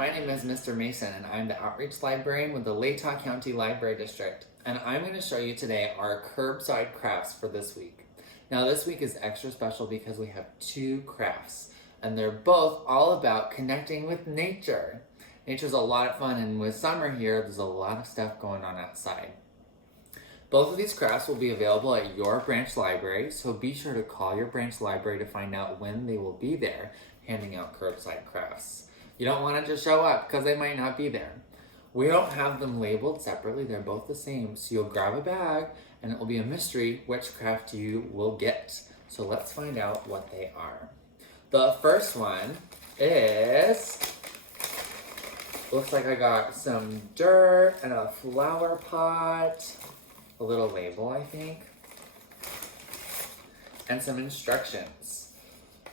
my name is Mr. Mason, and I'm the Outreach Librarian with the Latah County Library District. And I'm going to show you today our Curbside Crafts for this week. Now, this week is extra special because we have two crafts, and they're both all about connecting with nature. Nature's a lot of fun, and with summer here, there's a lot of stuff going on outside. Both of these crafts will be available at your branch library, so be sure to call your branch library to find out when they will be there handing out Curbside Crafts. You don't want to just show up because they might not be there. We don't have them labeled separately, they're both the same, so you'll grab a bag and it will be a mystery which craft you will get. So let's find out what they are. The first one is, looks like I got some dirt and a flower pot, a little label I think, and some instructions.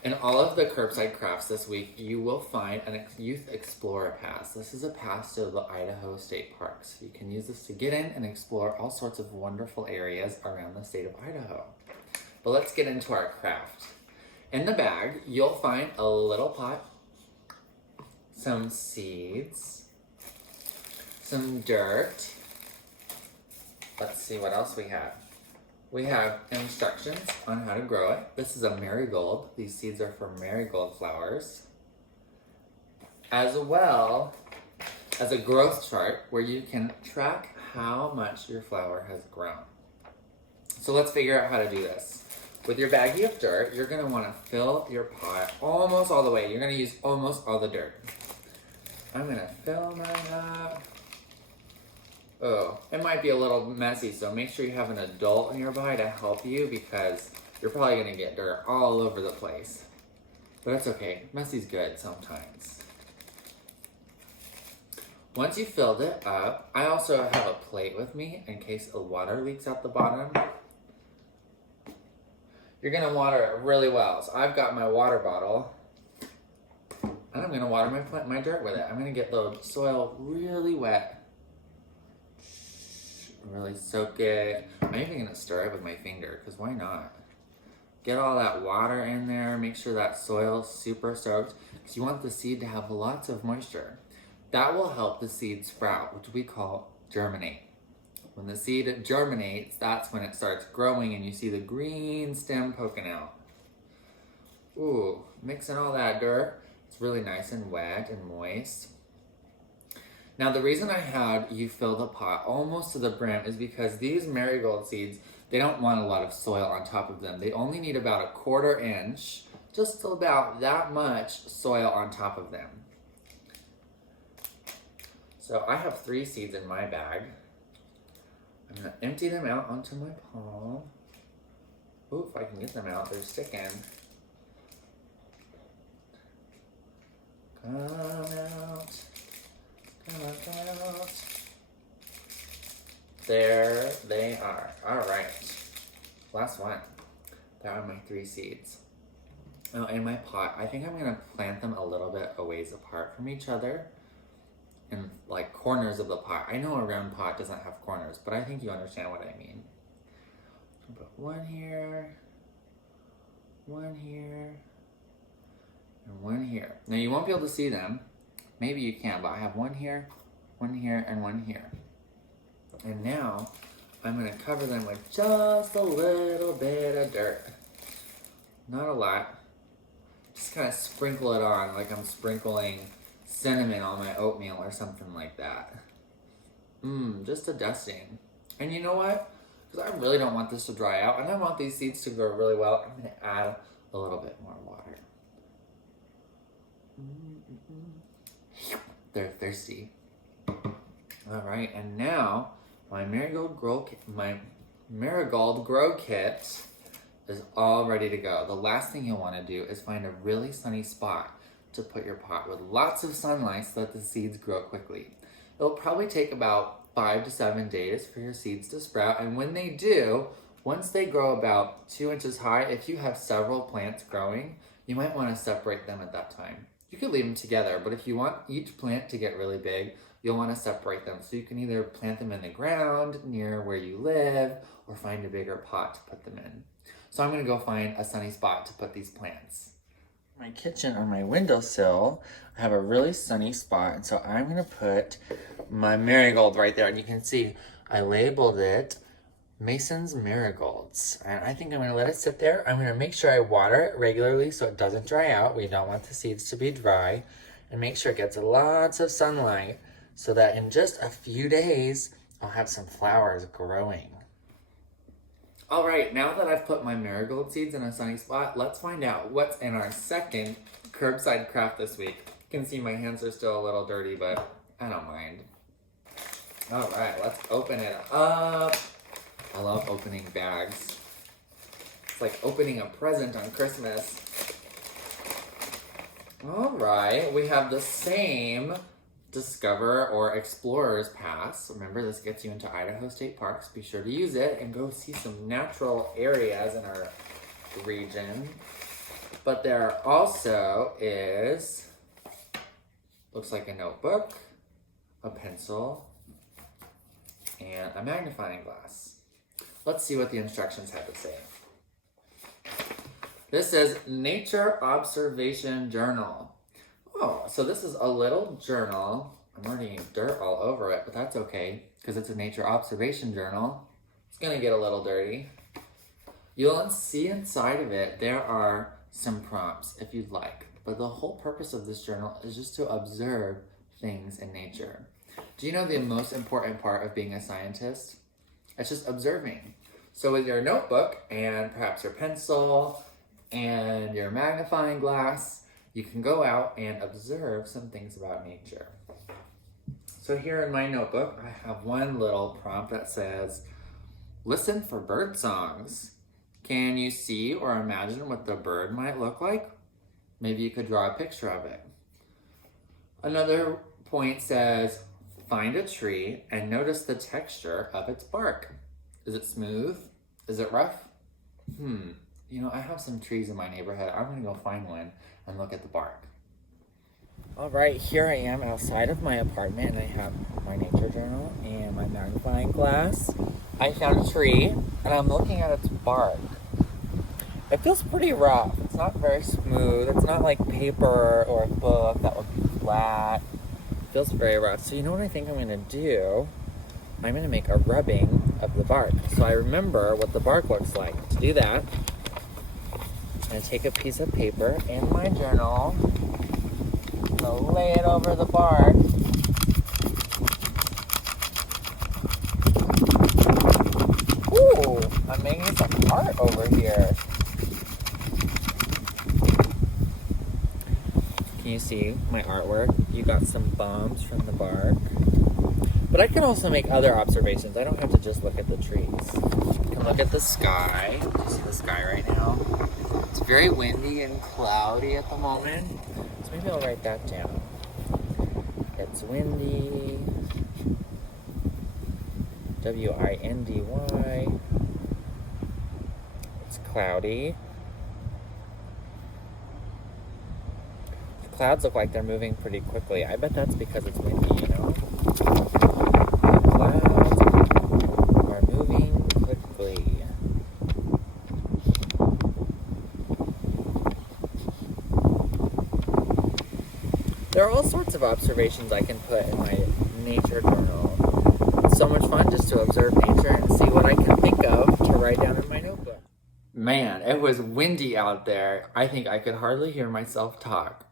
In all of the Curbside Crafts this week, you will find a Youth Explorer Pass. This is a pass to the Idaho State Parks. You can use this to get in and explore all sorts of wonderful areas around the state of Idaho. But let's get into our craft. In the bag, you'll find a little pot, some seeds, some dirt. Let's see what else we have. We have instructions on how to grow it. This is a marigold. These seeds are for marigold flowers. As well as a growth chart where you can track how much your flower has grown. So let's figure out how to do this. With your baggie of dirt, you're gonna wanna fill your pot almost all the way. You're gonna use almost all the dirt. I'm gonna fill mine up. Oh, it might be a little messy, so make sure you have an adult nearby to help you because you're probably going to get dirt all over the place. But it's okay. Messy's good sometimes. Once you filled it up, I also have a plate with me in case the water leaks out the bottom. You're going to water it really well. So I've got my water bottle, and I'm going to water my dirt with it. I'm going to get the soil really wet. Really soak it. I'm even gonna stir it with my finger because why not? Get all that water in there, make sure that soil's super soaked because you want the seed to have lots of moisture. That will help the seed sprout, which we call germinate. When the seed germinates, that's when it starts growing and you see the green stem poking out. Ooh, mixing all that dirt. It's really nice and wet and moist. Now, the reason I had you fill the pot almost to the brim is because these marigold seeds, they don't want a lot of soil on top of them. They only need about a 1/4 inch, just about that much soil on top of them. So I have 3 seeds in my bag. I'm gonna empty them out onto my palm. Ooh, if I can get them out, they're sticking. Come out. There they are. All right. Last one. That are my 3 seeds. Now in my pot, I think I'm going to plant them a little bit a ways apart from each other in like corners of the pot. I know a round pot doesn't have corners, but I think you understand what I mean. I'll put one here, and one here. Now you won't be able to see them. Maybe you can, but I have one here, and one here. And now, I'm gonna cover them with just a little bit of dirt. Not a lot. Just kind of sprinkle it on like I'm sprinkling cinnamon on my oatmeal or something like that. Just a dusting. And you know what? Because I really don't want this to dry out, and I want these seeds to grow really well, I'm gonna add a little bit more water. They're thirsty. All right, and now my marigold grow kit is all ready to go. The last thing you'll want to do is find a really sunny spot to put your pot with lots of sunlight so that the seeds grow quickly. It'll probably take about 5 to 7 days for your seeds to sprout, and when they do, once they grow about 2 inches high, if you have several plants growing, you might want to separate them at that time. You could leave them together, but if you want each plant to get really big, you'll want to separate them. So you can either plant them in the ground near where you live or find a bigger pot to put them in. So I'm going to go find a sunny spot to put these plants. My kitchen on my windowsill, I have a really sunny spot, and so I'm gonna put my marigold right there, and you can see I labeled it Mason's Marigolds, and I think I'm gonna let it sit there. I'm gonna make sure I water it regularly so it doesn't dry out. We don't want the seeds to be dry, and make sure it gets lots of sunlight so that in just a few days I'll have some flowers growing. All right, now that I've put my marigold seeds in a sunny spot, let's find out what's in our second curbside craft this week. You can see my hands are still a little dirty, but I don't mind. All right, let's open it up. I love opening bags. It's like opening a present on Christmas. All right, we have the same Discover or Explorer's Pass. Remember, this gets you into Idaho State Parks. Be sure to use it and go see some natural areas in our region. But there also is, looks like a notebook, a pencil, and a magnifying glass. Let's see what the instructions have to say. This says Nature Observation Journal. Oh, so this is a little journal. I'm already getting dirt all over it, but that's okay because it's a nature observation journal. It's gonna get a little dirty. You'll see inside of it, there are some prompts if you'd like, but the whole purpose of this journal is just to observe things in nature. Do you know the most important part of being a scientist? It's just observing. So with your notebook and perhaps your pencil and your magnifying glass, you can go out and observe some things about nature. So here in my notebook, I have one little prompt that says, listen for bird songs. Can you see or imagine what the bird might look like? Maybe you could draw a picture of it. Another point says, find a tree and notice the texture of its bark. Is it smooth? Is it rough? You know, I have some trees in my neighborhood. I'm gonna go find one and look at the bark. All right, here I am outside of my apartment and I have my nature journal and my magnifying glass. I found a tree and I'm looking at its bark. It feels pretty rough. It's not very smooth. It's not like paper or a book that would be flat. It feels very rough. So you know what I think I'm gonna do? I'm gonna make a rubbing of the bark so I remember what the bark looks like. To do that, I'm gonna take a piece of paper and my journal, I'm gonna lay it over the bark. Ooh, I'm making some art over here. Can you see my artwork? You got some bumps from the bark. But I can also make other observations. I don't have to just look at the trees. You can look at the sky. Do you see the sky right now? It's very windy and cloudy at the moment. So maybe I'll write that down. It's windy. W-I-N-D-Y. It's cloudy. The clouds look like they're moving pretty quickly. I bet that's because it's windy, you know? The clouds are moving quickly. There are all sorts of observations I can put in my nature journal. It's so much fun just to observe nature and see what I can think of to write down in my notebook. Man, it was windy out there. I think I could hardly hear myself talk.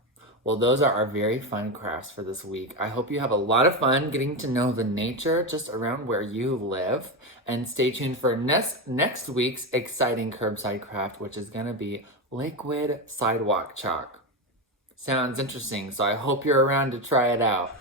Well, those are our very fun crafts for this week. I hope you have a lot of fun getting to know the nature just around where you live. And stay tuned for next week's exciting curbside craft, which is going to be liquid sidewalk chalk. Sounds interesting, so I hope you're around to try it out.